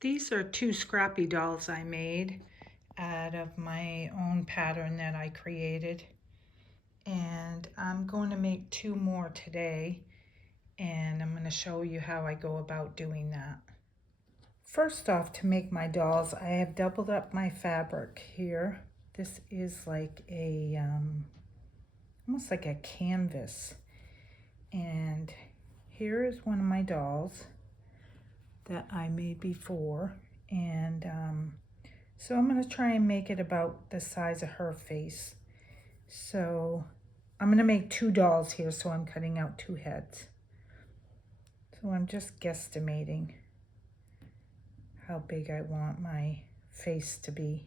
These are two Scrappy dolls I made out of my own pattern that I created. And I'm going to make two more today, and I'm going to show you how I go about doing that. First off, to make my dolls, I have doubled up my fabric here. This is like a, almost like a canvas. And here is one of my dolls that I made before. And so I'm going to try and make it about the size of her face. So I'm going to make two dolls here, so I'm cutting out two heads. So I'm just guesstimating how big I want my face to be.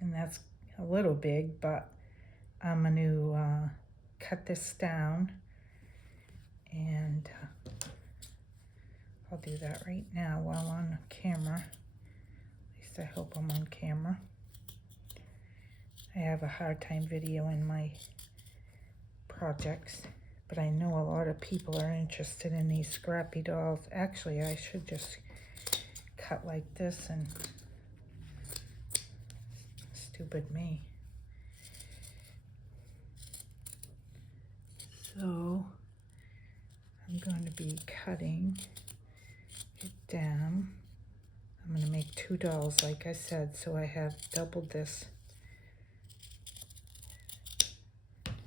And that's a little big, but I'm going to cut this down, and I'll do that right now while on camera. At least I hope I'm on camera. I have a hard time videoing my projects, but I know a lot of people are interested in these Scrappy dolls. Actually, I should just cut like this, and stupid me. So I'm going to be cutting it down. I'm going to make two dolls, like I said, so I have doubled this.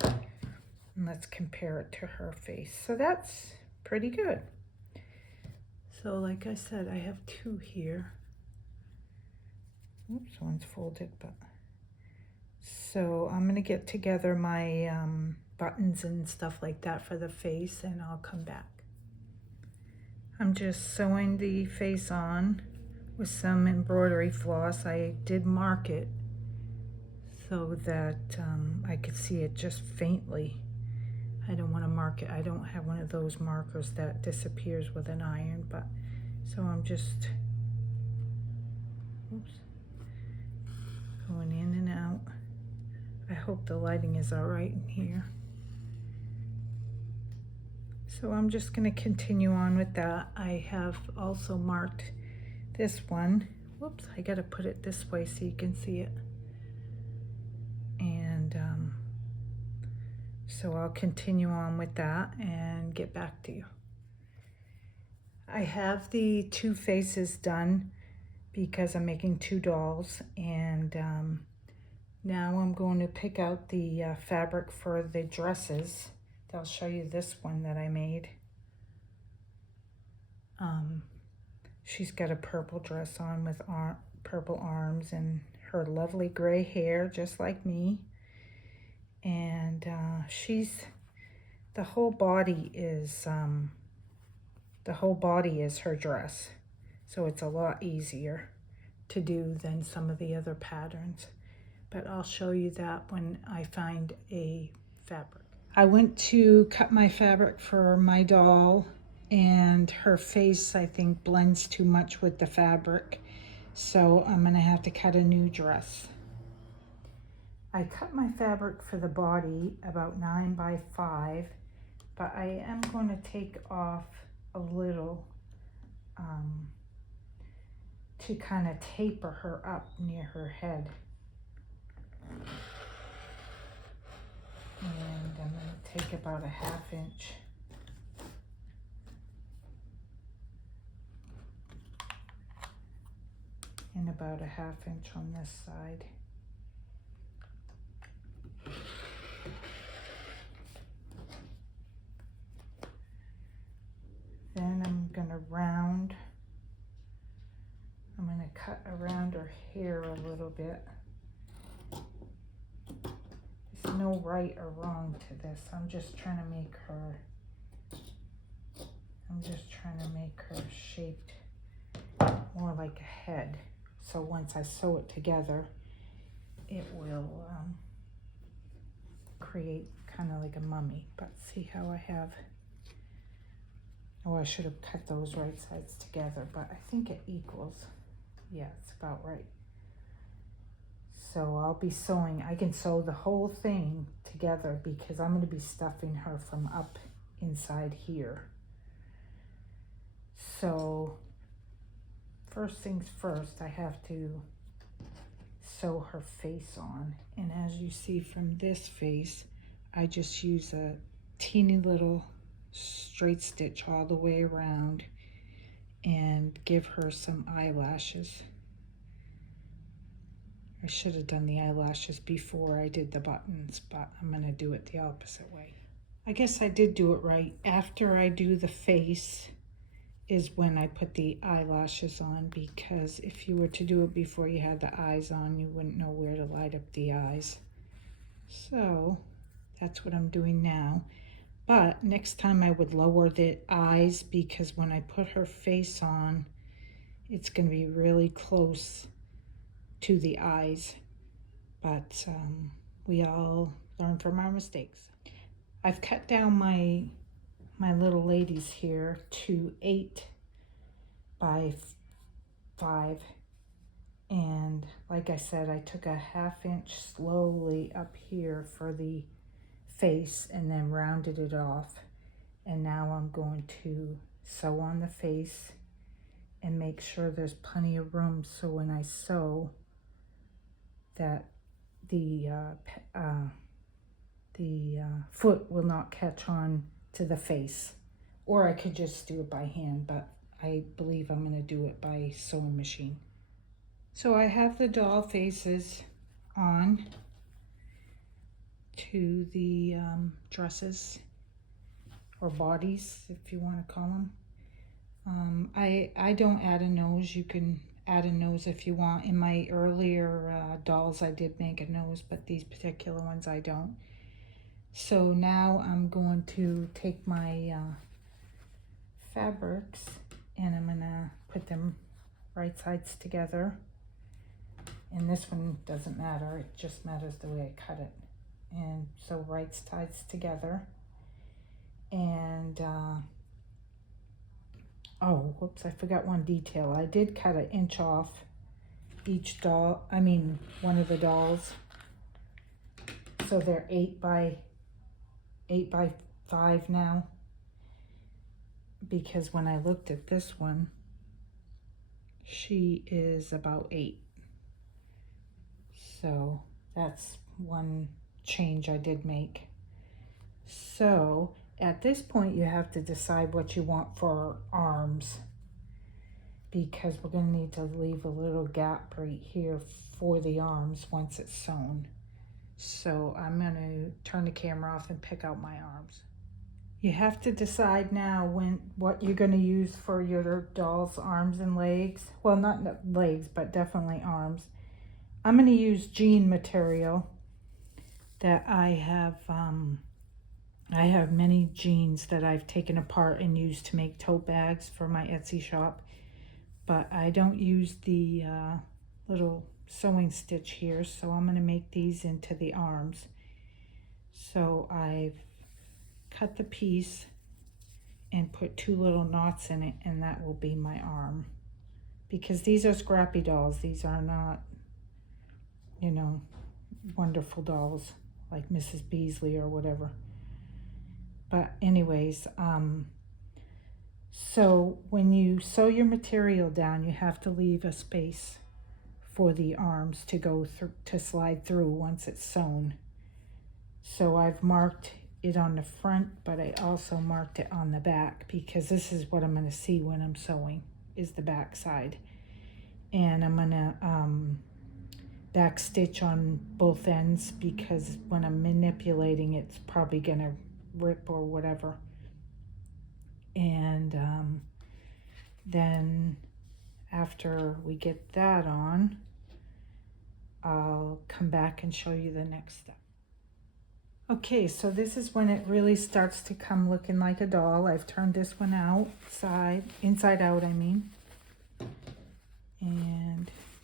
And let's compare it to her face. So that's pretty good. So like I said, I have two here. Oops, one's folded, but. So I'm gonna get together my buttons and stuff like that for the face, and I'll come back. I'm just sewing the face on with some embroidery floss. I did mark it so that I could see it just faintly. I don't want to mark it. I don't have one of those markers that disappears with an iron, but so I'm just going in and out. I hope the lighting is all right in here. So I'm just going to continue on with that. I have also marked this one. Whoops, I got to put it this way so you can see it. And so I'll continue on with that and get back to you. I have the two faces done because I'm making two dolls, and now I'm going to pick out the fabric for the dresses. I'll show you this one that I made. She's got a purple dress on with purple arms and her lovely gray hair, just like me. And the whole body is her dress, so it's a lot easier to do than some of the other patterns. But I'll show you that when I find a fabric. I went to cut my fabric for my doll, and her face, I think, blends too much with the fabric, so I'm gonna have to cut a new dress. I cut my fabric for the body about 9 by 5, but I am going to take off a little to kind of taper her up near her head. And I'm going to take about a 1/2 inch. And about a 1/2 inch on this side. Then I'm going to round. I'm going to cut around her hair a little bit. There's no right or wrong to this. I'm just trying to make her shaped more like a head. So once I sew it together, it will create kind of like a mummy. But see how I have, oh, I should have cut those right sides together, but I think it equals. Yeah, it's about right. So I'll be sewing, I can sew the whole thing together because I'm going to be stuffing her from up inside here. So first things first, I have to sew her face on. And as you see from this face, I just use a teeny little straight stitch all the way around and give her some eyelashes. I should have done the eyelashes before I did the buttons, but I'm going to do it the opposite way. I guess I did do it right. After I do the face is when I put the eyelashes on, because if you were to do it before you had the eyes on, you wouldn't know where to light up the eyes. So that's what I'm doing now. But next time I would lower the eyes, because when I put her face on, it's going to be really close to the eyes. But we all learn from our mistakes. I've cut down my little ladies here to 8 by 5, and like I said, I took a 1/2 inch slowly up here for the face and then rounded it off. And now I'm going to sew on the face and make sure there's plenty of room, so when I sew that the foot will not catch on to the face. Or I could just do it by hand, but I believe I'm going to do it by sewing machine. So I have the doll faces on to the dresses, or bodies if you want to call them. I don't add a nose. You can add a nose if you want. In my earlier dolls I did make a nose, but these particular ones I don't. So now I'm going to take my fabrics and I'm going to put them right sides together. And this one doesn't matter, it just matters the way I cut it. And so right sides together. And oh, whoops, I forgot one detail. I did cut 1 inch off each doll, one of the dolls. So they're 8 by 5 now. Because when I looked at this one, she is about 8. So that's one change I did make. So at this point you have to decide what you want for arms, because we're going to need to leave a little gap right here for the arms once it's sewn. So I'm going to turn the camera off and pick out my arms. You have to decide now what you're going to use for your doll's arms and legs. Well, not legs, but definitely arms. I'm going to use jean material that I have. I have many jeans that I've taken apart and used to make tote bags for my Etsy shop. But I don't use the little sewing stitch here, so I'm going to make these into the arms. So I've cut the piece and put 2 little knots in it, and that will be my arm. Because these are Scrappy dolls. These are not, wonderful dolls like Mrs. Beasley or whatever. But anyways, so when you sew your material down, you have to leave a space for the arms to go through, to slide through once it's sewn. So I've marked it on the front, but I also marked it on the back, because this is what I'm going to see when I'm sewing, is the back side. And I'm going to back stitch on both ends, because when I'm manipulating it's probably going to rip or whatever. And then after we get that on, I'll come back and show you the next step. Okay, so this is when it really starts to come looking like a doll. I've turned this one inside out, and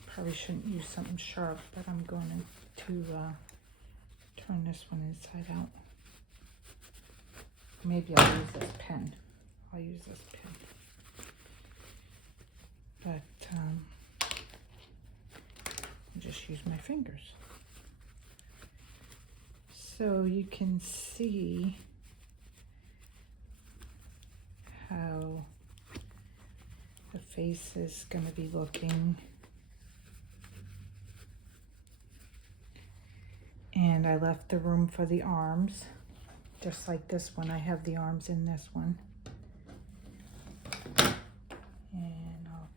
probably shouldn't use something sharp, but I'm going to turn this one inside out. Maybe I'll use this pen. I'll use this pen. But I'll just use my fingers. So you can see how face is going to be looking. And I left the room for the arms, just like this one. I have the arms in this one. And I'll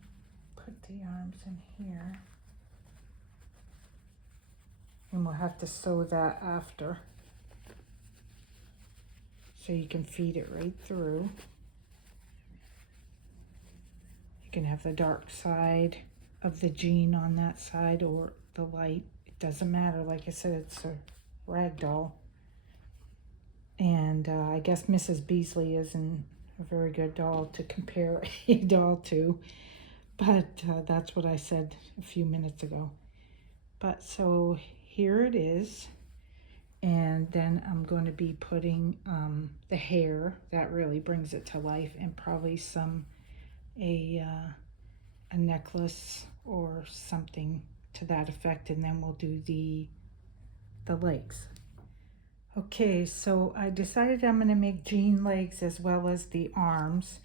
put the arms in here. And we'll have to sew that after. So you can feed it right through. You can have the dark side of the jean on that side or the light. It doesn't matter. Like I said, it's a rag doll. And I guess Mrs. Beasley isn't a very good doll to compare a doll to. But that's what I said a few minutes ago. But so here it is. And then I'm going to be putting the hair. That really brings it to life. And probably a necklace or something to that effect, and then we'll do the legs. Okay, so I decided I'm going to make jean legs as well as the arms.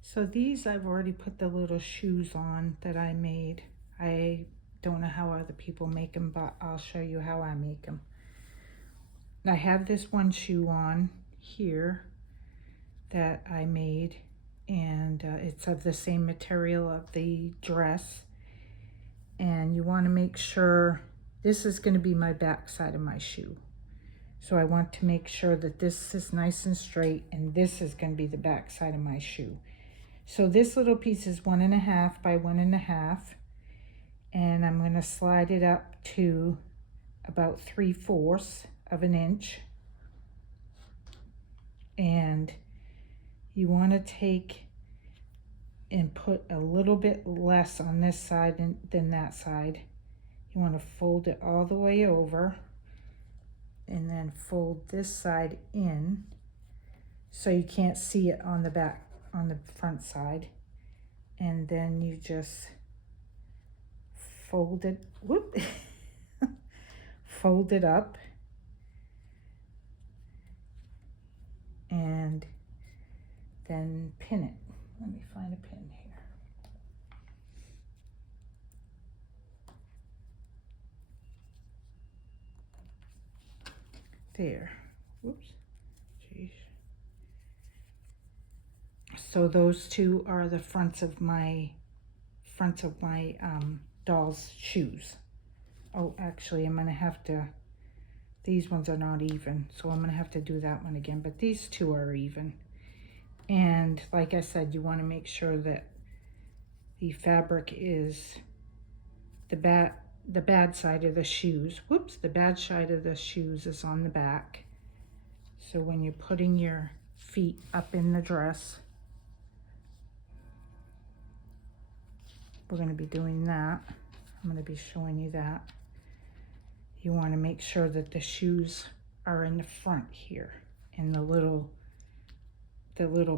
So these I've already put the little shoes on that I made. I don't know how other people make them, but I'll show you how I make them. I have this one shoe on here that I made, and it's of the same material of the dress. And you want to make sure this is going to be my back side of my shoe. So I want to make sure that this is nice and straight, and this is going to be the back side of my shoe. So this little piece is 1.5 by 1.5, and I'm going to slide it up to about 3/4 of an inch. And you want to take and put a little bit less on this side than that side. You want to fold it all the way over and then fold this side in so you can't see it on the back, on the front side. And then you just fold it, fold it up, and then pin it. Let me find a pin here. There. Whoops. Jeez. So those two are the fronts of my doll's shoes. Oh, actually, I'm gonna have to. These ones are not even, so I'm gonna have to do that one again. But these two are even. And like I said, you want to make sure that the fabric is the bad side of the shoes. Whoops, the bad side of the shoes is on the back. So when you're putting your feet up in the dress, we're going to be doing that. I'm going to be showing you that. You want to make sure that the shoes are in the front here, and the little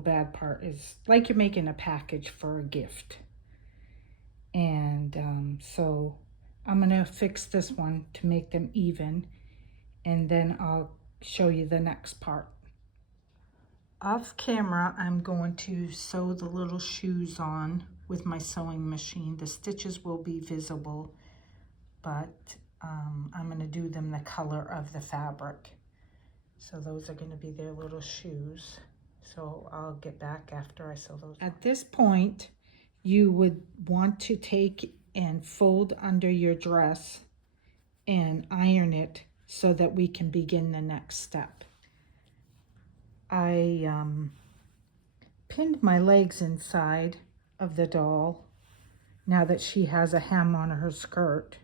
bad part is like you're making a package for a gift. And so I'm gonna fix this one to make them even, and then I'll show you the next part. Off camera, I'm going to sew the little shoes on with my sewing machine. The stitches will be visible, but I'm gonna do them the color of the fabric. So those are gonna be their little shoes. So I'll get back after I sew those on. At this point, you would want to take and fold under your dress and iron it so that we can begin the next step. I pinned my legs inside of the doll now that she has a hem on her skirt,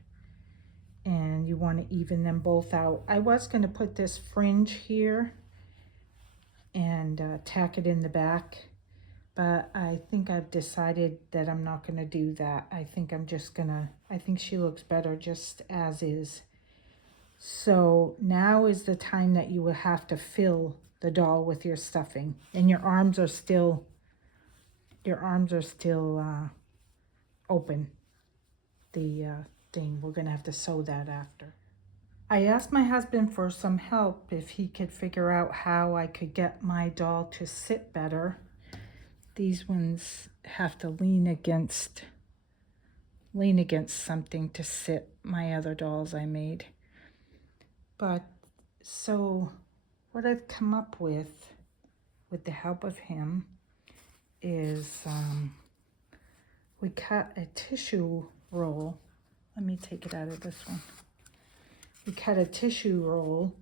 and you want to even them both out. I was going to put this fringe here and tack it in the back, but I think I've decided that I'm not going to do that. I think I'm just gonna, I think she looks better just as is. So now is the time that you will have to fill the doll with your stuffing, and your arms are still open. The thing, we're gonna have to sew that after. I asked my husband for some help if he could figure out how I could get my doll to sit better. These ones have to lean against something to sit, my other dolls I made. But so what I've come up with the help of him, is we cut a tissue roll. Let me take it out of this one. We cut a tissue roll,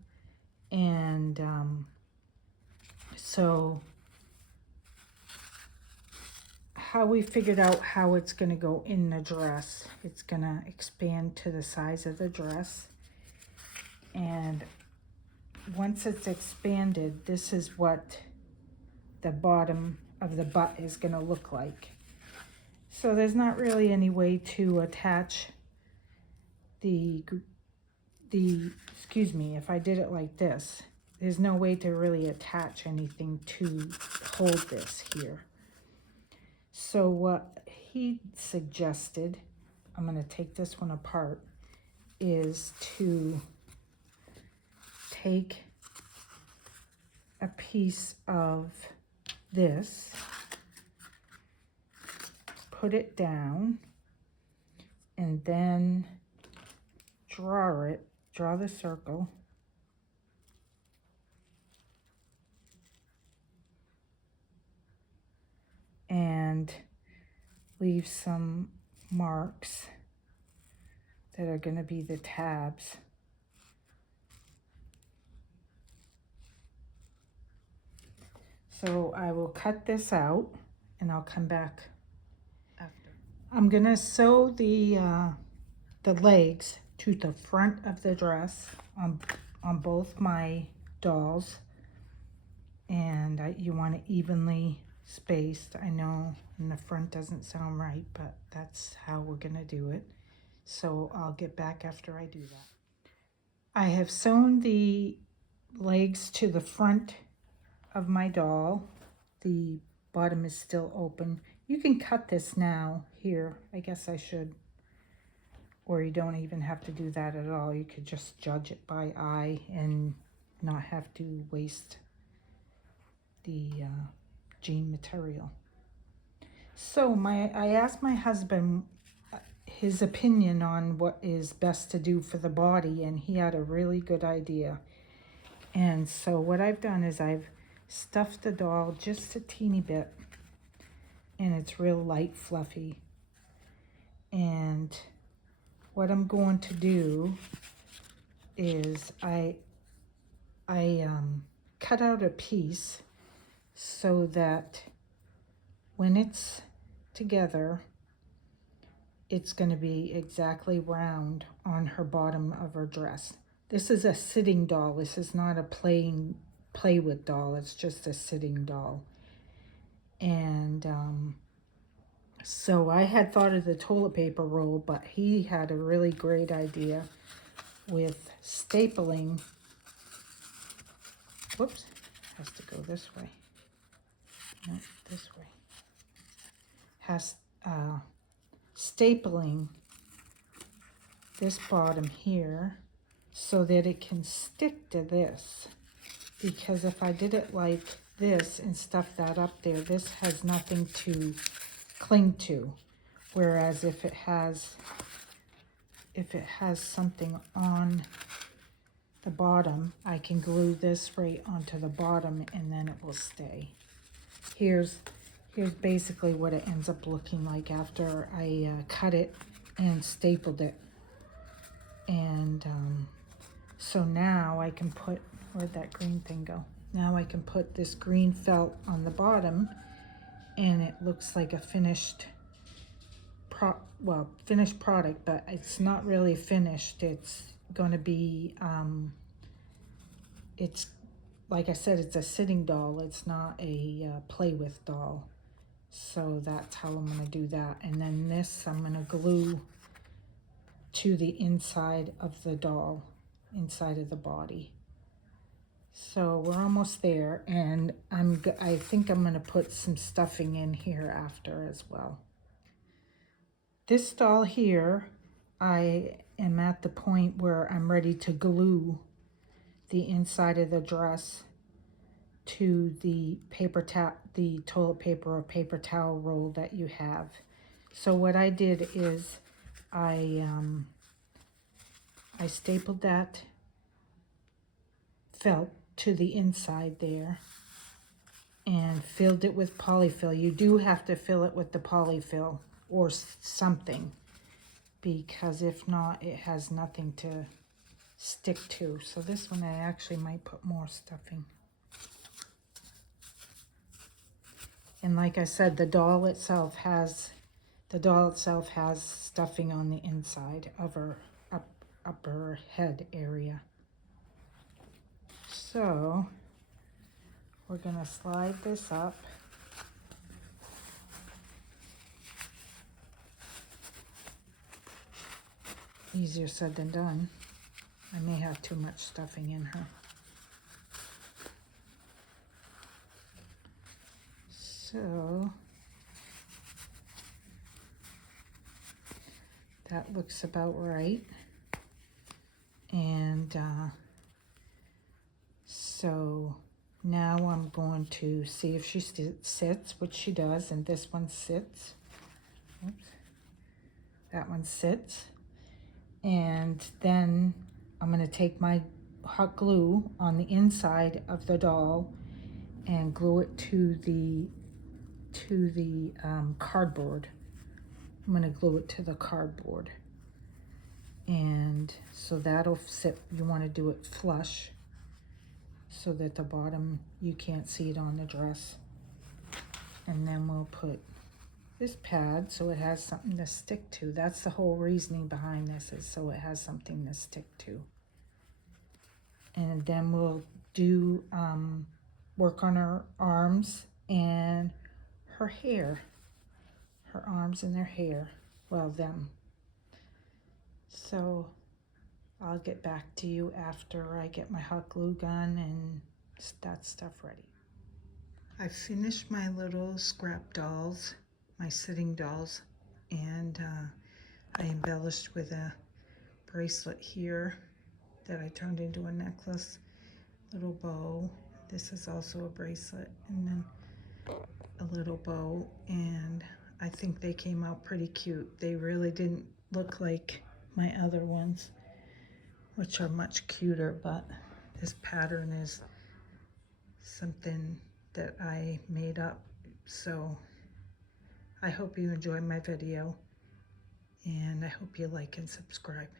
and so how we figured out how it's going to go in the dress. It's going to expand to the size of the dress. And once it's expanded, this is what the bottom of the butt is going to look like. So there's not really any way to attach excuse me, if I did it like this, there's no way to really attach anything to hold this here. So what he suggested, I'm going to take this one apart, is to take a piece of this, put it down, and then draw the circle, and leave some marks that are going to be the tabs. So I will cut this out and I'll come back after. I'm going to sew the legs to the front of the dress on both my dolls, and you want it evenly spaced. I know in the front doesn't sound right, but that's how we're gonna do it. So I'll get back after I do that. I have sewn the legs to the front of my doll. The bottom is still open. You can cut this now here. I guess I should. Or you don't even have to do that at all. You could just judge it by eye and not have to waste the jean material. So I asked my husband his opinion on what is best to do for the body, and he had a really good idea. And so what I've done is I've stuffed the doll just a teeny bit, and it's real light, fluffy. And what I'm going to do is I cut out a piece so that when it's together, it's going to be exactly round on her bottom of her dress. This is a sitting doll. This is not a play with doll. It's just a sitting doll. And so I had thought of the toilet paper roll, but he had a really great idea with stapling. Whoops, has to go this way. No, this way. Has stapling this bottom here so that it can stick to this. Because if I did it like this and stuff that up there, this has nothing to cling to. Whereas if it has something on the bottom, I can glue this right onto the bottom and then it will stay. Here's basically what it ends up looking like after I cut it and stapled it. And so now I can put, where'd that green thing go? Now I can put this green felt on the bottom, and it looks like a finished product, but it's not really finished. It's going to be, it's, like I said, it's a sitting doll. It's not a play with doll. So that's how I'm going to do that. And then this I'm going to glue to the inside of the doll, inside of the body. So we're almost there, and I think I'm going to put some stuffing in here after as well. This doll here, I am at the point where I'm ready to glue the inside of the dress to the the toilet paper or paper towel roll that you have. So what I did is I stapled that felt to the inside there and filled it with polyfill. You do have to fill it with the polyfill or something, because if not, it has nothing to stick to. So this one I actually might put more stuffing. And like I said, the doll itself has stuffing on the inside of her upper head area. So we're gonna slide this up. Easier said than done. I may have too much stuffing in her. So that looks about right. And so now I'm going to see if she sits, which she does, and this one sits. Oops. That one sits. And then I'm going to take my hot glue on the inside of the doll and glue it to the cardboard. I'm going to glue it to the cardboard. And so that'll sit. You want to do it flush so that the bottom, you can't see it on the dress. And then we'll put this pad so it has something to stick to. That's the whole reasoning behind this, is so it has something to stick to. And then we'll do work on her arms and her hair. Her arms and their hair. Well, them. So I'll get back to you after I get my hot glue gun and that stuff ready. I finished my little scrap dolls, my sitting dolls, and I embellished with a bracelet here that I turned into a necklace, little bow. This is also a bracelet, and then a little bow, and I think they came out pretty cute. They really didn't look like my other ones, which are much cuter, but this pattern is something that I made up. So I hope you enjoy my video, and I hope you like and subscribe.